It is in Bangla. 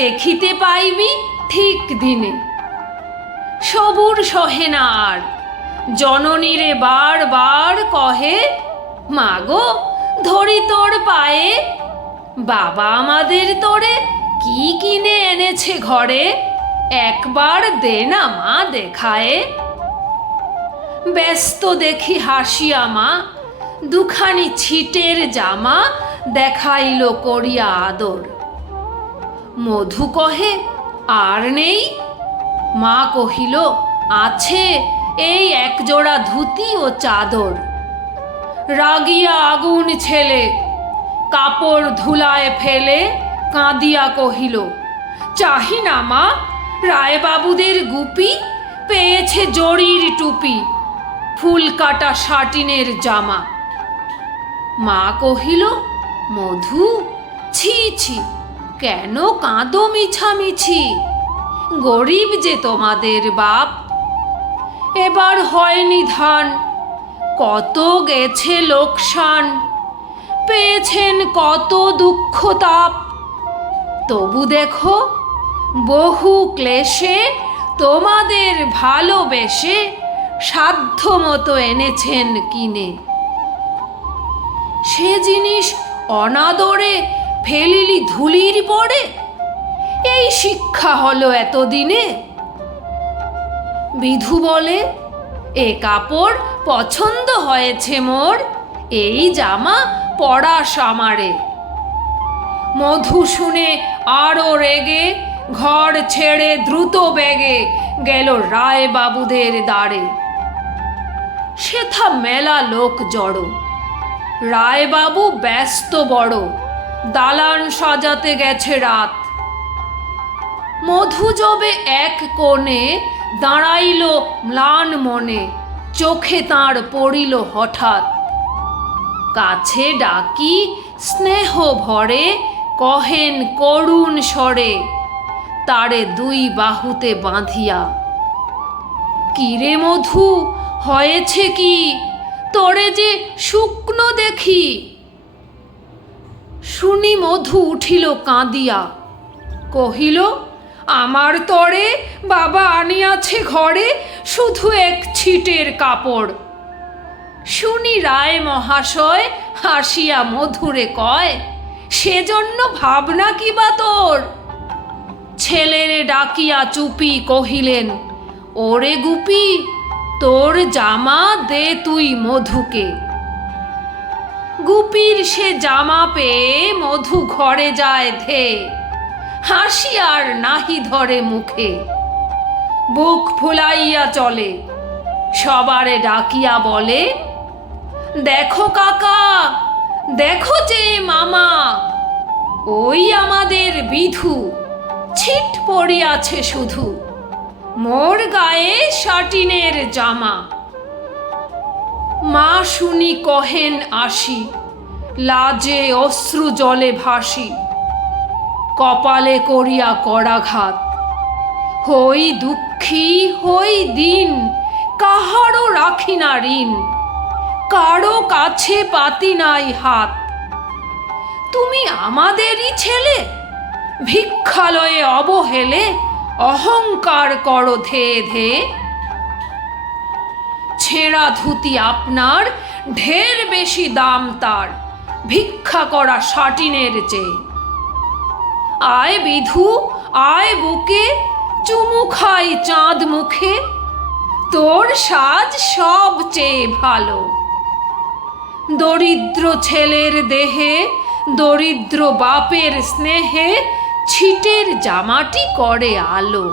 দেখিতে পাইবি ঠিক দিনে সবুর সহে না আর জননীরে বার বার কহে গো ধরি তোর পায়ে বাবা আমাদের তোরে কি কিনে এনেছে ঘরে একবার দে না মা দেখায় ব্যস্ত দেখি হাসিয়া মা দুখানি ছিটের জামা দেখাইল করিয়া আদর মধু কহে আর নেই মা কহিল আছে এই একজোড়া ধুতি ও চাদর রাগিয়া আগুন ছেলে কাপড় ধুলায় ফেলে কাঁদিয়া কহিল চাহি না মা রায়বাবুদের গুপি পেয়েছে জড়ির টুপি ফুল কাটা শাটিনের জামা মা কহিল মধু ছি ছি কেন কাঁদো মিছামিছি গরিব যে তোমাদের বাপ এবার হয়নি ধান কত গেছে লোকসান পেয়েছেন কত দুঃখ তাপ তবু দেখো বহু ক্লেশে তোমাদের ভালোবেসে সাধ্য মতো এনেছেন কিনে সে জিনিস অনাদরে ফেলিলি ধুলির পরে এই শিক্ষা হলো এতদিনে বিধু বলে এ কাপড় পছন্দ হয়েছে মোর এই জামা পড়া সামারে মধু শুনে আরও রেগে ঘর ছেড়ে দ্রুত বেগে গেল রায় বাবুদের দ্বারে সেথা মেলা লোক জড়ো রায়বাবু ব্যস্ত বড় দালান সাজাতে গেছে রাত মধু জবে এক কোণে দাঁড়াইল ম্লান মনে চোখে তাঁর পড়িল হঠাৎ কাছে ডাকি স্নেহ ভরে কহেন করুণ স্বরে তারে দুই বাহুতে বাঁধিয়া কিরে মধু হয়েছে কি তোরে যে শুকনো দেখি শুনি মধু উঠিল কাঁদিয়া কহিল আমার তরে বাবা আনিয়াছে ঘরে শুধু এক ছিটের কাপড় শুনি রায় মহাশয় হাসিয়া মধুরে কয় সেজন্য ভাবনা কি বা তোর ছেলের ডাকিয়া চুপি কহিলেন ওরে গুপি তোর জামা দে তুই মধুকে গুপির সে জামা পেয়ে মধু ঘরে যায় ধে হাসি আর নাহি ধরে মুখে বুক ফুলাইয়া চলে সবারে ডাকিয়া বলে দেখো কাকা দেখো যে মামা ওই আমাদের বিধু ছিট পড়িয়াছে শুধু মোর গায়ে শাটিনের জামা মা শুনি কহেন আসি লাজে অশ্রু জলে ভাসি কপালে করিয়া করাঘাত হই দুঃখী হই দিন কাহারও রাখি না ঋণ কারো কাছে পাতি নাই হাত তুমি আমাদেরই ছেলে ভিক্ষালয়ে অবহেলে অহংকার করো ধে ধেয়ে ছেঁড়া ধুতি আপনার ঢের বেশি দাম তার ভিক্ষা করা শাটিনের চেয়ে আয় বিধু আয় বুকে চুমু খাই চাঁদ মুখে তোর সাজ সব চেয়ে ভালো দরিদ্র ছেলের দেহে দরিদ্র বাপের স্নেহে ছিটের জামাটি করে আলো